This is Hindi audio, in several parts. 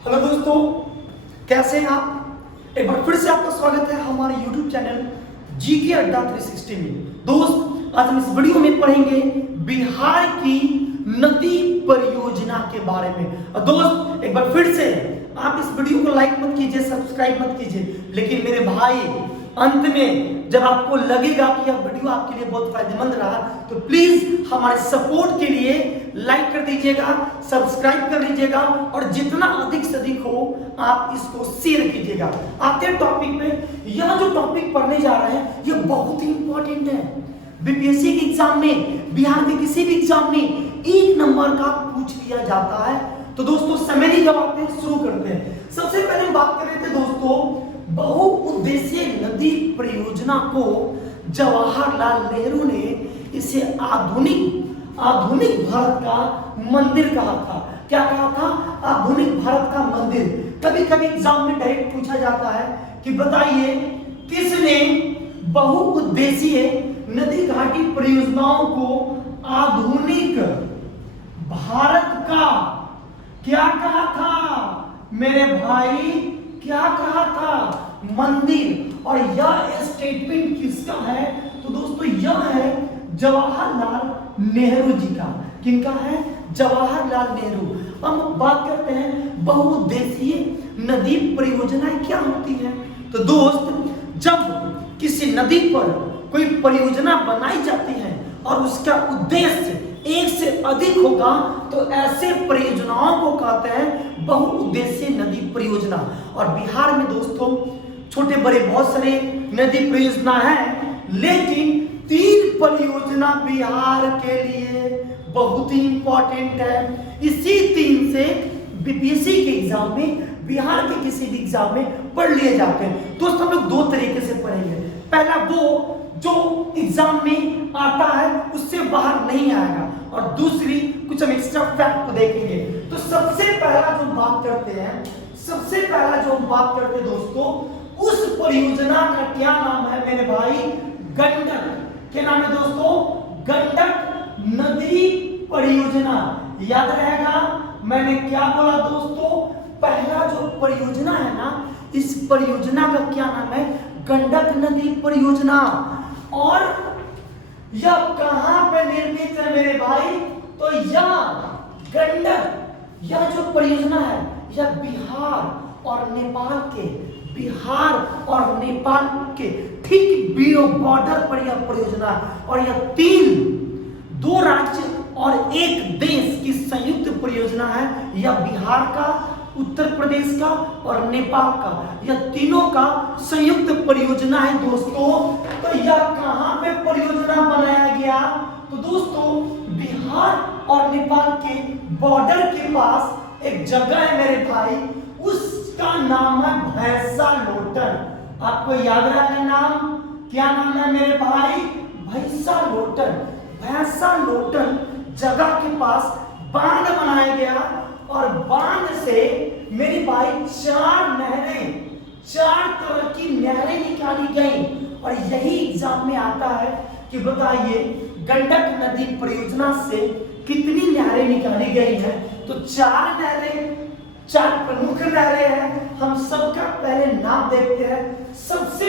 हेलो दोस्तों, कैसे हैं आप। एक बार फिर से आपका स्वागत है हमारे YouTube चैनल जीके अड्डा 360 में। दोस्त, आज हम इस वीडियो में पढ़ेंगे बिहार की नदी परियोजना के बारे में। और दोस्त, एक बार फिर से आप इस वीडियो को लाइक मत कीजिए, सब्सक्राइब मत कीजिए, लेकिन मेरे भाई अंत में जब आपको लगेगा कि यह वीडियो आपके लिए बहुत फायदेमंद रहा तो प्लीज हमारे सपोर्ट के लिए लाइक कर दीजिएगा, सब्सक्राइब कर लीजिएगा और जितना अधिक से अधिक हो आप इसको शेयर कीजिएगा। आते हैं टॉपिक पे। यह जो टॉपिक पढ़ने जा रहे हैं यह बहुत ही इंपॉर्टेंट है। बीपीएससी के एग्जाम में, बिहार के किसी भी एग्जाम में 1 नंबर का पूछ लिया जाता है। तो दोस्तों, समय नहीं गवाते, शुरू करते हैं। सबसे पहले हम बात कर रहे थे दोस्तों, बहुउद्देशीय नदी परियोजना को जवाहरलाल नेहरू ने इसे आधुनिक भारत का मंदिर कहा था। क्या कहा था? आधुनिक भारत का मंदिर। कभी कभी एग्जाम में डायरेक्ट पूछा जाता है कि बताइए किसने बहुउद्देशीय नदी घाटी परियोजनाओं को आधुनिक भारत का क्या कहा था मेरे भाई, क्या कहा था? मंदिर। और यह स्टेटमेंट किसका है? तो दोस्तों, यह है जवाहरलाल नेहरू जी का। किनका है? जवाहरलाल नेहरू। हम बात करते हैं बहुउद्देशीय नदी परियोजनाएं क्या होती है। तो दोस्त, जब किसी नदी पर कोई परियोजना बनाई जाती है और उसका उद्देश्य एक से अधिक होगा तो ऐसे परियोजनाओं को कहते हैं बहुउद्देशीय नदी परियोजना। और बिहार में दोस्तों छोटे बड़े बहुत सारे नदी परियोजना है, लेकिन 3 परियोजना बिहार के लिए बहुत ही इंपॉर्टेंट है। इसी 3 से बीपीएससी के एग्जाम में, बिहार के किसी भी एग्जाम में पढ़ लिए जाते हैं। दोस्तों, हम लोग 2 तरीके से पढ़ेंगे। पहला वो जो एग्जाम में आता है उससे बाहर नहीं आएगा, और दूसरी कुछ हम एक्स्ट्रा फैक्ट को देखेंगे। तो सबसे पहला जो बात करते हैं, दोस्तों, उस परियोजना का क्या नाम है मेरे भाई? गंडक। क्या नाम है दोस्तों? गंडक नदी परियोजना। याद रहेगा मैंने क्या बोला दोस्तों? पहला जो परियोजना है ना, इस परियोजना का क्या नाम है? गंडक नदी परियोजना। और यह कहां पे निर्मित है मेरे भाई? तो यह गंडक, यह जो परियोजना है यह बिहार और नेपाल के ठीक बीरो बॉर्डर पर यह परियोजना है। और यह 2 राज्य और 1 देश की संयुक्त परियोजना है। यह बिहार का, उत्तर प्रदेश का और नेपाल का, यह तीनों का संयुक्त परियोजना है दोस्तों। तो यह कहां पे परियोजना बनाया गया? तो दोस्तों, बिहार और नेपाल के बॉर्डर के पास एक जगह है मेरे भाई, उसका नाम है भैंसा लोटन। आपको याद रहेगा नाम? क्या नाम है मेरे भाई? भैंसा लोटन। भैंसा लोटन जगह के पास बांध बनाया गया और बांध से मेरी भाई 4 तरह की नहरें निकाली गई। और यही एग्जाम में आता है कि बताइए गंडक नदी परियोजना से कितनी नहरें निकाली गई हैं? तो 4 नहरें, 4 प्रमुख नहरें हैं। हम सबका पहले नाम देखते हैं। सबसे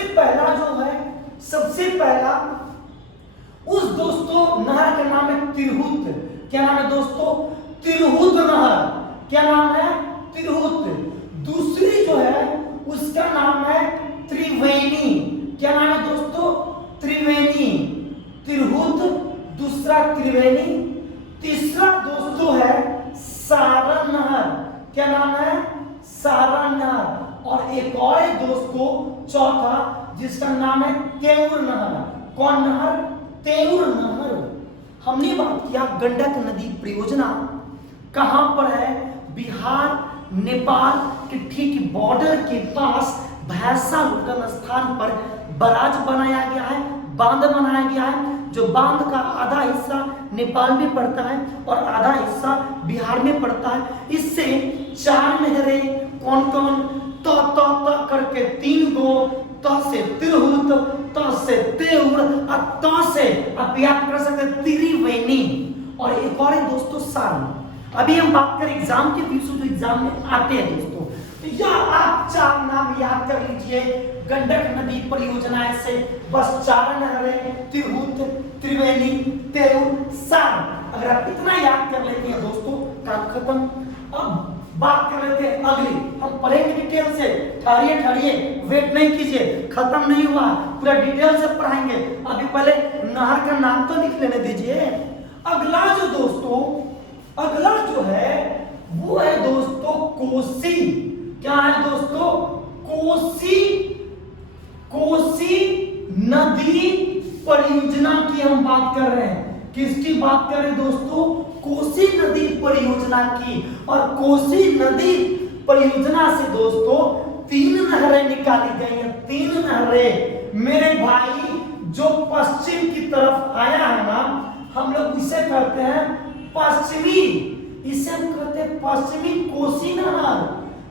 पहला उस दोस्तों नहर का नाम है तिरहुत। क्या नाम है दोस्तों? तिरहुत नहर। क्या नाम है? तिरहुत। दूसरी जो है उसका नाम है त्रिवेणी। क्या नाम है दोस्तों? त्रिवेणी। तिरहुत, दूसरा त्रिवेणी, तीसरा दोस्तों है सारण नहर। क्या नाम है? सारण नहर। और एक और है दोस्तों चौथा, जिसका नाम है तेउर नहर। कौन नहर? तेउर नहर। हमने बात किया गंडक नदी परियोजना कहां पर है? बिहार नेपाल के ठीक बॉर्डर के पास भैंसा लोटन स्थान पर बराज बनाया गया है, बांध बनाया गया है। जो बांध का आधा हिस्सा नेपाल में पड़ता है और आधा हिस्सा बिहार में पड़ता है। इससे 4 नहरें कौन कौन? त करके 3 गो, त से तिरहुत, त से तेउर और त से आप याद कर सकते त्रिवेणी। और एक और है दोस्तों सारण। अभी हम बात करें एग्जाम के दिवसों जो एग्जाम में आते हैं दोस्तों, या आप 4 नाम याद कर लीजिए गंडक नदी परियोजना से, बस 4 नहरें, तिरहुत, त्रिवेणी, तेउर, सारण। अगर आप इतना याद कर लेते हैं दोस्तों, काम खत्म। अब बात कर लेते हैं अगली, हम पढ़ेंगे डिटेल से। ठहरिए, वेट नहीं कीजिए, खत्म नहीं हुआ, पूरा डिटेल से पढ़ाएंगे। अभी पहले नहर का नाम तो लिख लेने दीजिए। अगला जो है वो है दोस्तों कोसी। क्या है दोस्तों? कोसी नदी परियोजना की हम बात कर रहे हैं। किसकी बात कर रहे हैं दोस्तों? कोसी नदी परियोजना की। और कोसी नदी परियोजना से दोस्तों 3 नहरें निकाली गई हैं। 3 नहरें मेरे भाई, जो पश्चिम की तरफ आया है ना, हम लोग इसे कहते हैं पश्चिमी, इसे हम कहते हैं पश्चिमी कोसी नहर।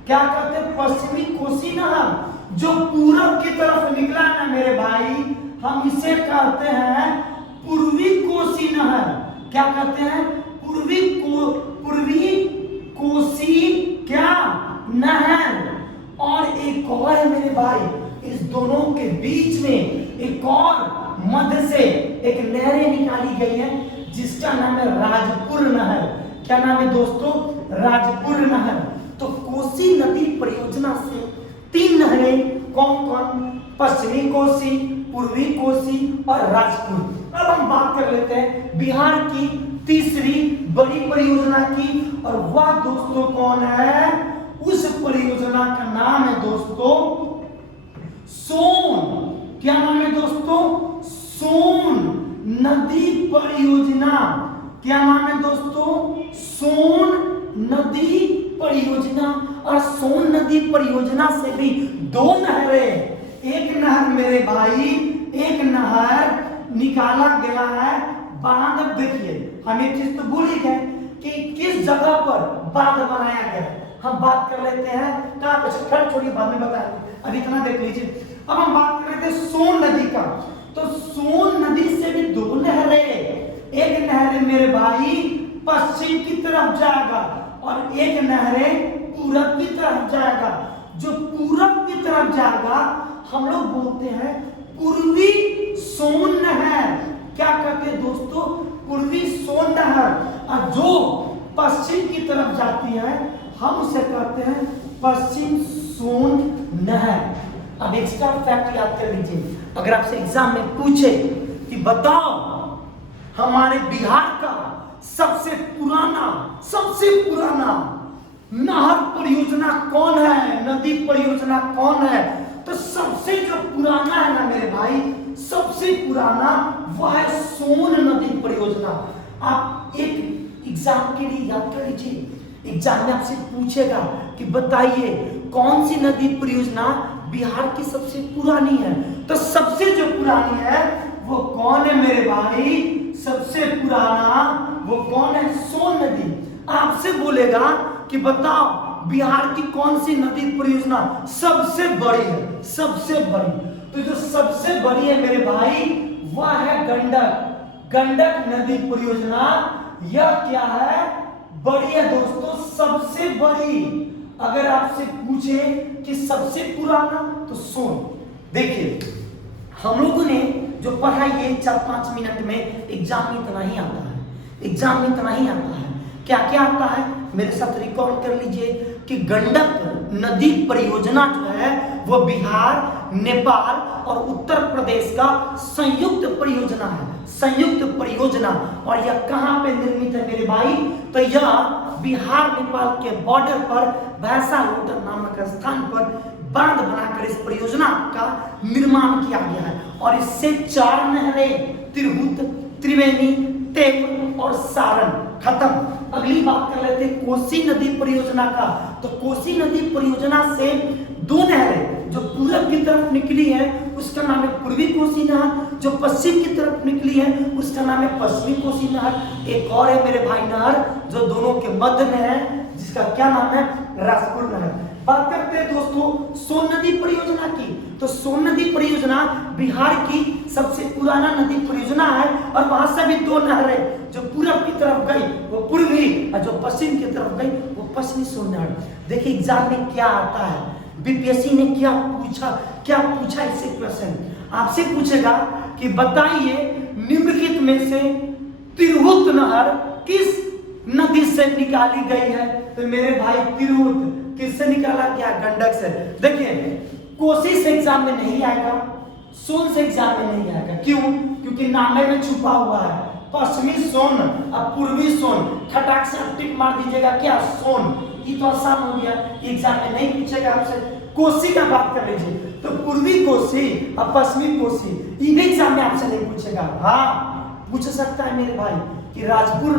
क्या कहते हैं? पश्चिमी कोसी नहर। जो पूरब की तरफ निकला ना मेरे भाई, हम इसे कहते हैं पूर्वी कोसी नहर। क्या कहते हैं? पूर्वी कोसी क्या नहर। और एक और है मेरे भाई, इस दोनों के बीच में एक और मध्य से एक नहरें निकाली गई है, जिसका नाम है राजपुर नहर। क्या नाम है दोस्तों? राजपुर नहर। तो कोसी नदी परियोजना से 3 नहरें, कौन? पश्चिमी कोसी, पूर्वी कोसी और राजपुर। अब हम बात कर लेते हैं बिहार की तीसरी बड़ी परियोजना की, और वह दोस्तों कौन है? उस परियोजना का नाम है दोस्तों सोन। क्या नाम है दोस्तों? सोन नदी परियोजना। क्या नाम है दोस्तों? सोन नदी परियोजना। और सोन नदी परियोजना से भी 2 नहरें, एक नहर मेरे भाई, एक नहर निकाला गया है बांध। देखिए, हम एक चीज तो भूल ही गए कि किस जगह पर बांध बनाया गया। हम बात कर लेते हैं कहां पे, छोड़िए बाद में बताएंगे, अभी इतना देख लीजिए। अब हम बात कर लेते हैं सोन नदी का। तो सोन नदी से भी 2 नहरें, एक नहर मेरे भाई पश्चिम की तरफ जाएगा और एक नहरें पूरब की तरफ जाएगा। जो पूरब की तरफ जाएगा हम लोग बोलते हैं पूर्वी सोन नहर। क्या कहते हैं दोस्तों? पूर्वी सोन नहर। और जो पश्चिम की तरफ जाती है हम उसे कहते हैं पश्चिम सोन नहर। अब एक्स्ट्रा फैक्ट याद कर लीजिए, अगर आपसे एग्जाम में पूछे कि बताओ हमारे बिहार का सबसे पुराना नहर परियोजना कौन है, नदी परियोजना कौन है, तो सबसे जो पुराना है ना मेरे भाई, सबसे पुराना वह है सोन नदी परियोजना। आप एक एग्जाम के लिए याद कर लीजिए, एग्जाम में आपसे पूछेगा कि बताइए कौन सी नदी परियोजना बिहार की सबसे पुरानी है, तो सबसे जो पुरानी है वो कौन है मेरे भाई? सबसे पुराना वो कौन है? सोन नदी। आपसे बोलेगा कि बताओ बिहार की कौन सी नदी परियोजना सबसे बड़ी है, सबसे बड़ी, तो जो सबसे बड़ी है मेरे भाई वह है गंडक नदी परियोजना। यह क्या है? बड़ी है दोस्तों, सबसे बड़ी। अगर आपसे पूछे कि सबसे पुराना तो सोन। देखिए हम लोगों ने जो पढ़ा ये 4-5 मिनट में एग्जाम में इतना ही आता है, एग्जाम में इतना ही आता है। क्या क्या आता है मेरे साथ रिकॉर्ड कर लीजिए कि गंडक नदी परियोजना जो है वो बिहार, नेपाल और उत्तर प्रदेश का संयुक्त परियोजना है, संयुक्त परियोजना। और यह कहां पे निर्मित है मेरे भाई? तो यह बिहार नेपाल के बॉर्डर पर भैंसालोटर नामक स्थान पर बांध बनाकर इस परियोजना का निर्माण किया गया है। और इससे 4 नहरें, तिरहुत, त्रिवेणी, तेउर और सारण। खत्म। अगली बात कर लेते हैं कोसी नदी परियोजना का। तो कोसी नदी परियोजना से 2 नहरें जो पूरब की तरफ निकली है उसका नाम है पूर्वी कोसी नहर, जो पश्चिम की तरफ निकली है उसका नाम है पश्चिमी कोसी नहर। एक और है मेरे भाई नहर जो दोनों के मध्य में है, जिसका क्या नाम है? राजपुर नहर। बात करते हैं दोस्तों सोन नदी परियोजना की। तो सोन नदी परियोजना बिहार की सबसे पुराना नदी परियोजना है और वहां से भी 2 नहरें, जो पूरब की तरफ गई वो पूर्वी और जो पश्चिम की तरफ गई वो पश्चिमी सोन नहर। देखिए एग्जाम में क्या आता है, बीपीएससी ने क्या पूछा इससे क्वेश्चन आपसे पूछेगा कि बताइए निम्नलिखित में से तिरहुत नहर किस नदी से निकाली गई है। तो मेरे भाई तिरहुत किससे निकाला गया, गंडक से। देखिए कोसी से एग्जाम में नहीं आएगा, सोन से एग्जाम में नहीं आएगा, क्यों? क्योंकि नामे में छुपा हुआ है पश्चिमी सोन और पूर्वी सोन। खटाक से टिक मार दीजिएगा क्या, सोन। ये तो आसान हो गया, एग्जाम में नहीं पूछेगा आपसे। कोसी का बात कर लीजिए तो पूर्वी कोसी और पश्चिमी कोसी, ये भी एग्जाम में आपसे नहीं पूछेगा। हाँ पूछ सकता है मेरे भाई कि राजपुर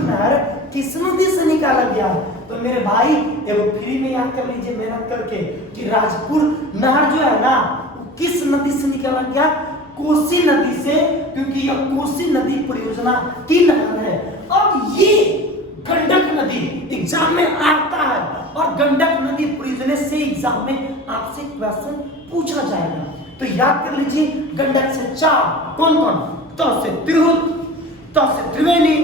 नहर किस नदी से निकाला गया। तो मेरे भाई एगो फ्री में याद कर लीजिए मेहनत करके कि राजपुर नहर जो है ना किस नदी से निकाला गया, कोसी नदी से, क्योंकि यह कोसी नदी परियोजना की नहर है। अब ये गंडक नदी एग्जाम में आता है और गंडक नदी परियोजना से एग्जाम में आपसे क्वेश्चन पूछा जाएगा। तो याद कर लीजिए गंडक से चार कौन कौन, तो से तिरहुत, तो से त्रिवेणी,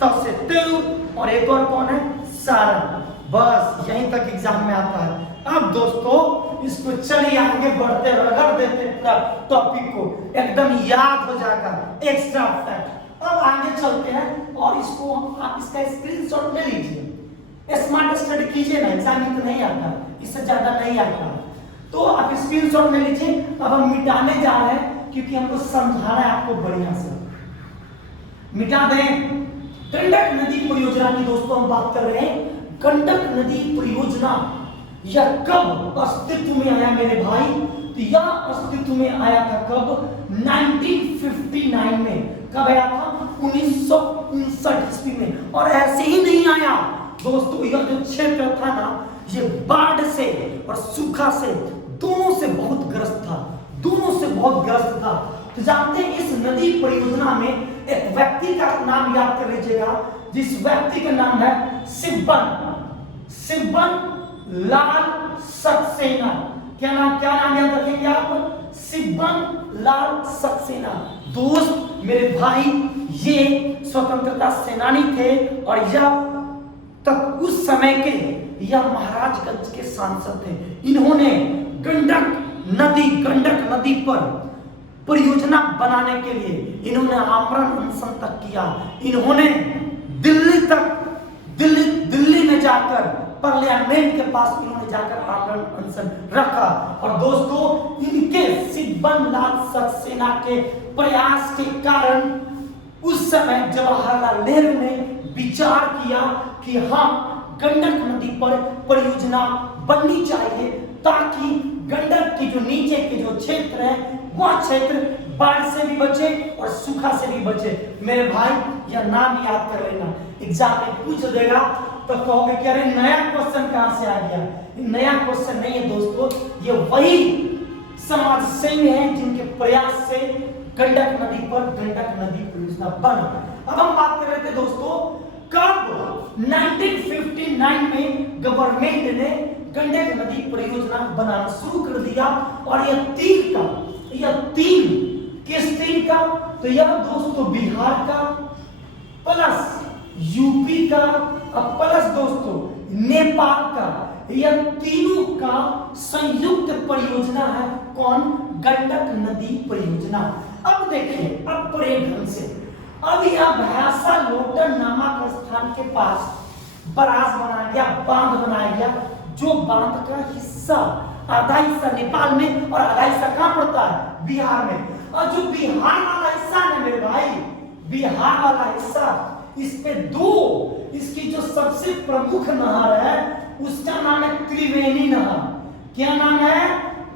तो से तेउर और एक और कौन है, सारण। बस यहीं तक एग्जाम में आता है। अब दोस्तों इसको चलिए आगे बढ़ते रगड़ देते पूरा टॉपिक को, एकदम याद हो जाएगा एक्स्ट्रा फैक्ट। अब आगे चलते हैं और इसको आप इसका स्क्रीनशॉट ले लीजिए, स्मार्ट स्टडी कीजिए ना, एग्जाम में तो नहीं आता, इससे ज्यादा नहीं आता, तो आप स्क्रीनशॉट ले लीजिए। अब हम मिटाने जा रहे हैं क्योंकि हमको समझाना है आपको बढ़िया से। मिटा दें गंडक नदी परियोजना की दोस्तों हम बात कर रहे हैं। गंडक नदी परियोजना यह कब अस्तित्व में आया मेरे भाई, तो यह अस्तित्व में आया था कब, 1959 में। कब आया था, 1959 ईस्वी में। और ऐसे ही नहीं आया दोस्तों, यह जो क्षेत्र था ना ये बाढ़ से और सूखा से दोनों से बहुत ग्रस्त था। तो जानते हैं इस नदी परियोजना में एक व्यक्ति का नाम याद कर लीजिएगा, जिस व्यक्ति का नाम है सिब्बन लाल सक्सेना। क्या नाम याद रखेंगे आप, सिब्बन लाल सक्सेना। दोस्त मेरे भाई ये स्वतंत्रता सेनानी थे और यह तक उस समय के यह महाराजगंज के सांसद थे। इन्होंने गंडक नदी पर परियोजना बनाने के लिए इन्होंने आमरण अनशन तक किया। इन्होंने दिल्ली में जाकर पार्लियामेंट के पास इन्होंने जाकर आमरण अनशन रखा। और दोस्तों इनके सिब्बन लाल सक्सेना के प्रयास के कारण उस समय जवाहरलाल नेहरू ने विचार किया कि हम गंडक नदी पर परियोजना बननी चाहिए ताकि गंडक की जो नीचे के जो क्षेत्र है वह क्षेत्र बाढ़ से भी बचे और सूखा से भी बचे। मेरे भाई यह नाम याद कर लेना, एग्जाम में पूछ देगा तो कहोगे कि अरे नया क्वेश्चन कहां से आ गया। नया क्वेश्चन नहीं है दोस्तों, ये वही समाज सेवी हैं जिनके प्रयास से गंडक नदी पर गंडक नदी परियोजना बना। अब हम बात कर रहे थे दोस्तों कब 1959 में गवर्नमेंट ने गंडक नदी परियोजना बनाना शुरू कर दिया। और यह तीन किस तीन का, तो यह दोस्तों बिहार का प्लस यूपी का और प्लस दोस्तों नेपाल का, यह तीनों का संयुक्त परियोजना है। कौन, गंडक नदी परियोजना। अब देखिए अब बड़े ढंग से, अब यह भैंसा लोटन नामक स्थान के पास बराज बनाया गया, बांध बनाया गया, जो बांध का हिस्सा आधा हिस्सा नेपाल में और आधा हिस्सा कहां पड़ता है, बिहार में। और जो बिहार वाला हिस्सा है मेरे भाई, बिहार वाला हिस्सा, इस पे दो, इसकी जो सबसे प्रमुख नहर है उसका नाम है त्रिवेणी नहर। क्या नाम है,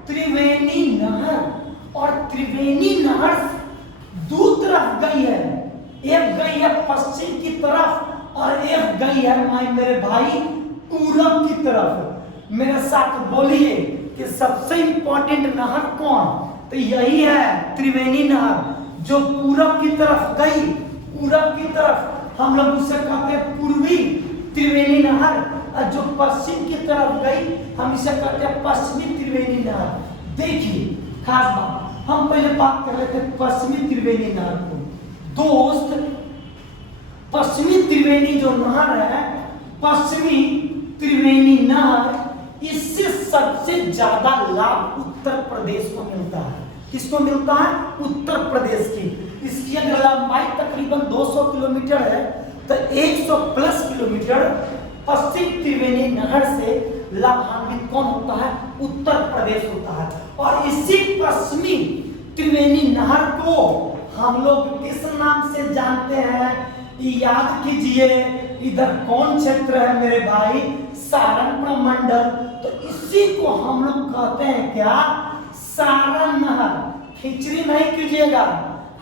त्रिवेणी नहर। और त्रिवेणी नहर दो तरफ गई है, एक गई है पश्चिम की तरफ और एक गई है मेरे भाई पूरब की तरफ। मेरे साथ बोलिए कि सबसे इंपॉर्टेंट नहर कौन, तो यही है त्रिवेणी नहर। जो पूरब की तरफ गई, पूरब की तरफ हम लोग उसे कहते हैं पूर्वी त्रिवेणी नहर, और जो पश्चिम की तरफ गई हम इसे कहते हैं पश्चिमी त्रिवेणी नहर। देखिए खास बात, हम पहले बात कर रहे थे पश्चिमी त्रिवेणी नहर को। दोस्त पश्चिमी त्रिवेणी जो नहर है पश्चिमी त्रिवेणी नहर, इससे सबसे ज्यादा लाभ उत्तर प्रदेश को मिलता है। किसको मिलता है? उत्तर प्रदेश की। इसकी अगर लंबाई तकरीबन 200 किलोमीटर है तो 100 प्लस किलोमीटर पश्चिम त्रिवेणी नहर से लाभान्वित कौन होता है? उत्तर प्रदेश होता है। और इसी पश्चिमी त्रिवेणी नहर को हम लोग किस नाम से जानते हैं? याद कीजिए, इधर कौन क्षेत्र है मेरे भाई? सारण प्रमंडल। तो इसी को हम लोग कहते हैं क्या? सारण नहर। खिचड़ी नहीं कीजिएगा,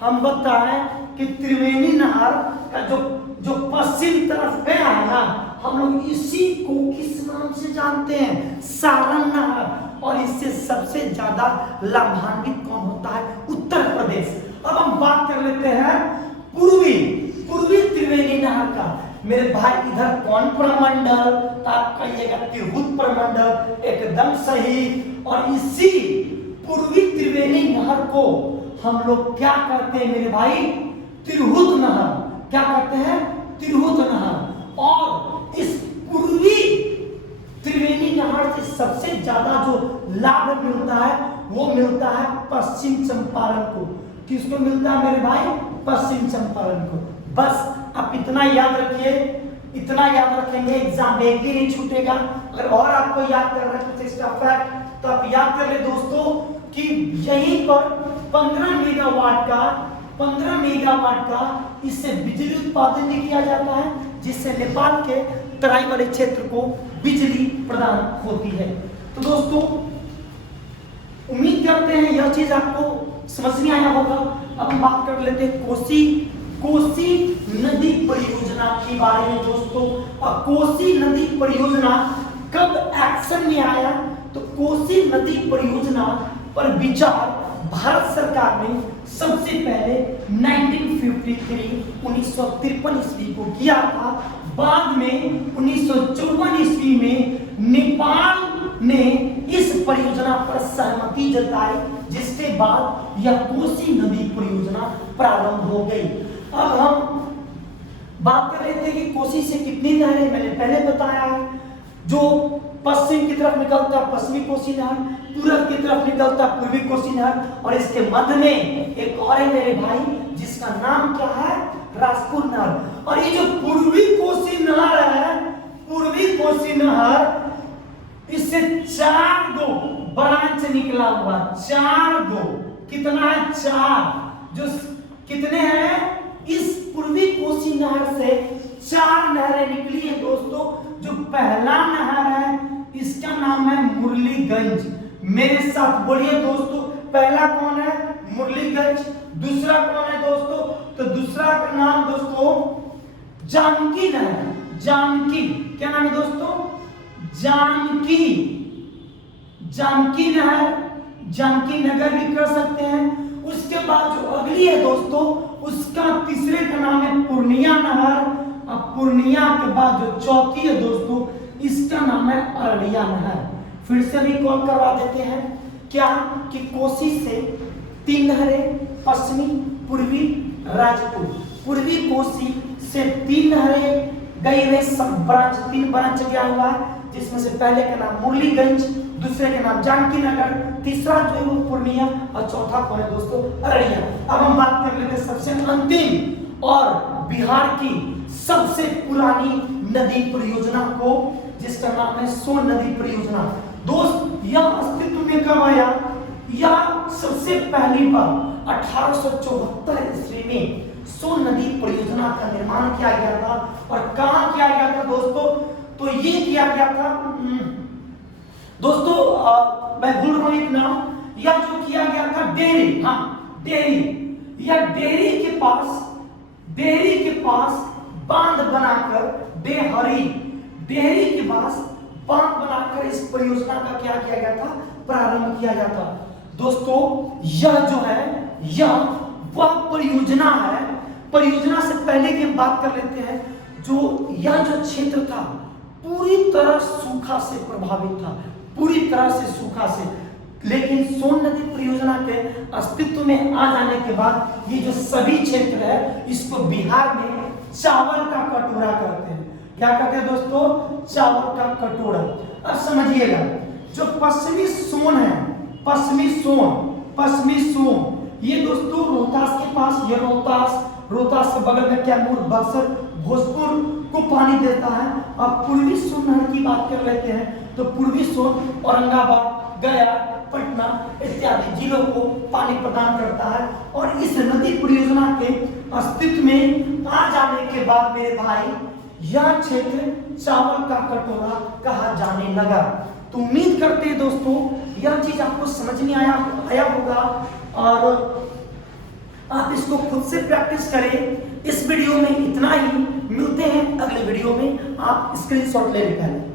हम बताएं कि त्रिवेणी नहर का जो पश्चिम तरफ पे है ना, हम लोग इसी को किस नाम से जानते हैं? सारण नहर। और इससे सबसे ज्यादा लाभान्वित कौन होता है? उत्तर प्रदेश। अब हम बात कर लेते हैं पूर्वी त्रिवेणी नहर का। मेरे भाई इधर कौन प्रमंडल? तो आप कहिएगा तिरहुत प्रमंडल, एकदम सही। और इसी पूर्वी त्रिवेणी नहर को हम लोग क्या कहते हैं मेरे भाई? तिरहुत नहर। क्या कहते हैं? तिरहुत नहर। और इस पूर्वी त्रिवेणी नहर से सबसे ज्यादा जो लाभ मिलता है वो मिलता है पश्चिम चंपारण को। किसको मिलता है मेरे भाई? पश्चिम चंपारण को। बस आप इतना याद रखिए, इतना याद रखेंगे एग्जाम में एक भी नहीं छूटेगा। अगर और आपको याद करना है कुछ एक्स्ट्रा फैक्ट तो आप याद कर ले दोस्तों कि यहीं पर 15 मेगावाट का इससे बिजली उत्पादन भी किया जाता है, जिससे नेपाल के तराई वाले क्षेत्र को बिजली प्रदान होती है। तो दोस्तों उम्मीद करते हैं यह चीज आपको समझ में आया होगा। अब हम बात कर लेते हैं कोसी नदी परियोजना के बारे में दोस्तों। और कोसी नदी परियोजना कब एक्शन में आया? तो कोसी नदी परियोजना पर विचार भारत सरकार ने सबसे पहले 1953 ईस्वी को किया था। बाद में 1954 ईस्वी में नेपाल ने इस परियोजना पर सहमति जताई, जिसके बाद यह कोसी नदी परियोजना प्रारंभ हो गई। अब हम बात कर रहे थे कि कोसी से कितनी नहरें, मैंने पहले बताया है। जो पश्चिम की तरफ निकलता है पश्चिमी कोसी नहर, पूरब की तरफ निकलता है पूर्वी कोसी नहर, और इसके मध्य में एक और है मेरे भाई जिसका नाम क्या है? राजपुर नहर। और ये जो पूर्वी कोसी नहर है, पूर्वी कोसी नहर, इससे 4 ब्रांच निकला हुआ। 4 कितना है? 4। जो कितने हैं? इस पूर्वी कोसी नहर से 4 नहरें निकली है दोस्तों। जो पहला नहर है इसका नाम है मुरलीगंज। मेरे साथ बोलिए दोस्तों, पहला कौन है? मुरलीगंज। दूसरा कौन है दोस्तों? तो दूसरा का नाम दोस्तों जानकी नहर। जानकी, क्या नाम है दोस्तों? जानकी नहर, जानकी नगर भी कर सकते हैं। उसके बाद जो अगली है दोस्तों, उसका तीसरे का नाम है पूर्णिया नहर। अब पूर्णिया के बाद जो चौथी है दोस्तों, इसका नाम है अररिया नहर। फिर से भी कॉल करवा देते हैं क्या कि कोसी से 3 नहरें, पश्चिमी, पूर्वी, राजपुर। पूर्वी कोसी से 3 नहरें गई हुए, सब ब्रांच 3 ब्रांच गया हुआ है, जिसमें से पहले का नाम मुरलीगंज, दूसरे का नाम जानकी नगर, तीसरा जो है वो पूर्णिया, और चौथा कौन है दोस्तों? अररिया। अब हम बात कर लेते हैं सबसे अंतिम और बिहार की सबसे पुरानी नदी परियोजना को, जिसका नाम है सोन नदी परियोजना। दोस्त यह अस्तित्व में कब आया? यह सबसे पहली बार 1874 ईस्वी में सोन नदी परियोजना का निर्माण किया गया था। और कहां किया गया था दोस्तों? तो ये किया गया था दोस्तों, मैं भूल रहा हूं एक नाम, यह जो किया गया था डेरी, हाँ डेरी, यह डेरी के पास बांध बनाकर, डेहरी के पास बांध बनाकर इस परियोजना का क्या किया गया था? प्रारंभ किया गया था। दोस्तों यह जो है यह वह परियोजना है। परियोजना से पहले की हम बात कर लेते हैं, जो यह जो क्षेत्र था पूरी तरह सूखा से प्रभावित था, पूरी तरह से सूखा से। लेकिन सोन नदी परियोजना के अस्तित्व में आ जाने के बाद ये जो सभी क्षेत्र है, इसको बिहार में चावल का कटोरा कहते हैं। क्या कहते हैं दोस्तों, चावल का कटोरा। अब समझिएगा, जो पश्चिमी सोन है, पश्चिमी सोन ये दोस्तों रोहतास के पास, ये रोहतास के बगल में कैमूर, बक्सर, भोजपुर को पानी देता है। अब पूर्वी सोन नहर की बात कर लेते हैं तो पूर्वी सोन औरंगाबाद, गया, पटना इत्यादि जिलों को पानी प्रदान करता है। और इस नदी परियोजना के अस्तित्व में आ जाने के बाद मेरे भाई यह क्षेत्र चावल का कटोरा कहा जाने लगा। तो उम्मीद करते हैं दोस्तों यह चीज आपको समझ में आया होगा और आप इसको खुद से प्रैक्टिस करें। इस वीडियो में इतना ही, मिलते हैं अगले वीडियो में। आप स्क्रीनशॉट ले लें।